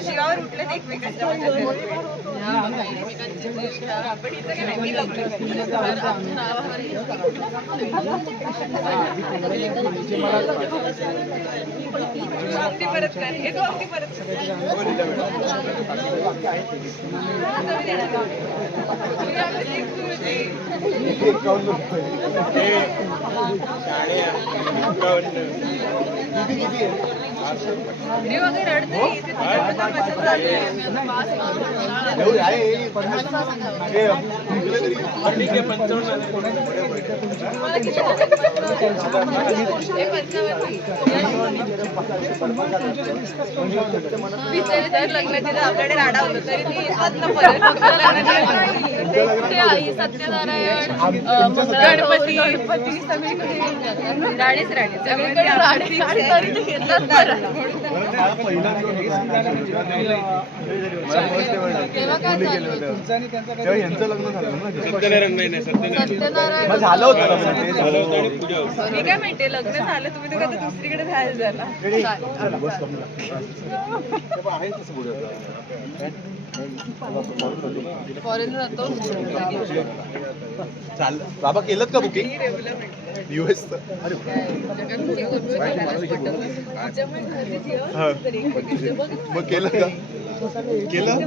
जीवावर उठलेत एकमेकांच्या पण इथं काय नाही, मी लवकर अगदी परत कर. हे तू अगदी परत कर. मी वगैरे रडते. इथे तुझ्या मजा चालू आहे. बिचारी तर लग्न तिला आपल्याकडे राडा तरी ती ते आई सत्यनारायण गणपती गणपती सगळीकडे राणीच राणी सगळीकडे राणी. तरी ते यांचं लग्न झालं ना झालं होतं झालं होती. मी काय म्हणते लग्न झालं तुम्ही दोघं आता दुसरीकडे राहायला झाला फॉरेन जातो चाल बाबा केलं का बुकिंग युएस अरे हा. मग केलं का? केलं?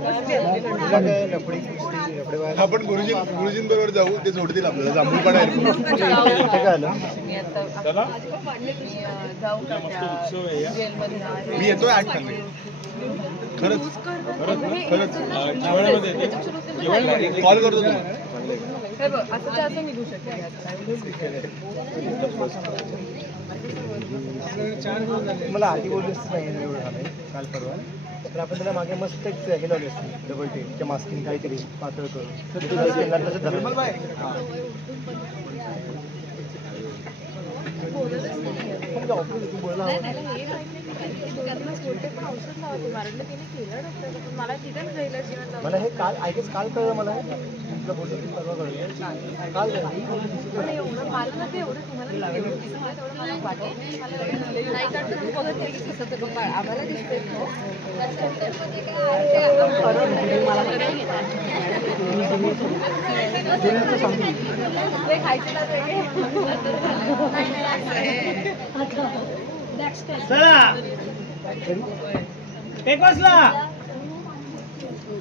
आपण गुरुजी गुरुजींबरोबर जाऊ ते सोडतील आपल्याला. जांभूळपाडा उत्सव आहे मी येतोय आठ तारखे खरंच खरंच जेवणामध्ये येते. जेवणामध्ये कॉल करतो तुम्हाला हे बघ असं तर असं निघू शकते मला आधी बोललीच नाही काल परवा. तर आपण त्याला मागे मस्त एक हे लावली असते डबल टी मास्किंग काहीतरी पातळ करून. हां. बोलला मला हे काल आय गेस काल कळलं मला हे. आम्हाला दिसते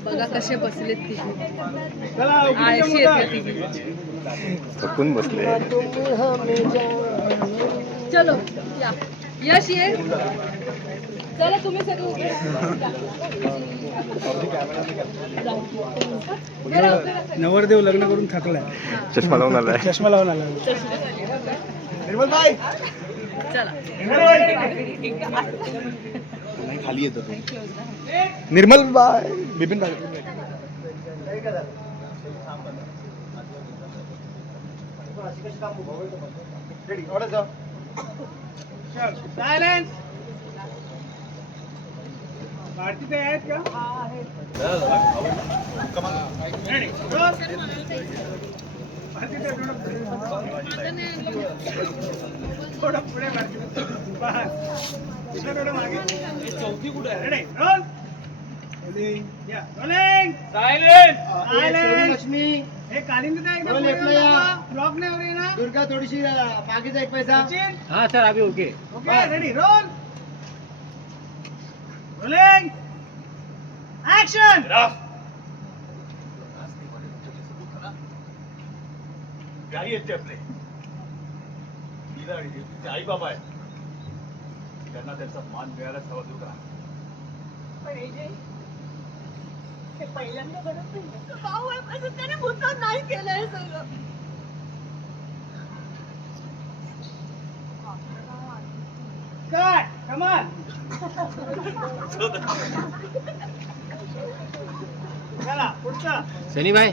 बघा कसे बसलेत आळशी आहेत तिघी. थकून बसले. चलो या. यश ये. चला तुम्ही सगळे उभे राहा. नवरदेव लग्न करून थकलाय. चष्मा लावून आलाय. चष्मा लावून आला निर्मल बाई चला खाली येतो तू Nirmal bye Bipin bye ready order जा सायलेन्स भारती ते आहेत का रेडी भारती ते थोडं पुढे थोडं मागे चौकी कुठे आहे लक्ष्मी हे ब्लॉक नाही हो ना दुर्गा थोडीशी मागे जा एक पैसा हा सर आम्ही okay okay ready roll rolling action गाडी येते आपले. तिला आई बाबा आहे त्यांना त्यांचा मान मिळायलाच हवा पण AJ, हे पहिल्यांदा घडत नाही. भाऊ आहे, पण त्याने मुद्दाम नाही केलं हे सगळं. कट कमाल चला पुढचा. शनी भाई.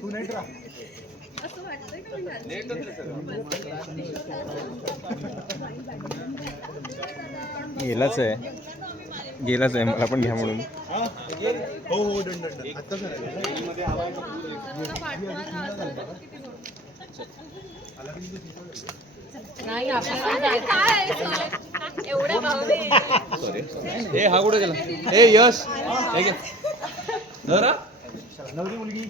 तू नेट राहा. गेलाच आहे. गेलाच आहे. मला पण घ्या म्हणून. हो हो डन डन आत्ताच नाही हा कुठे गेला? ए यश. हे घे. नवरी मुलगी.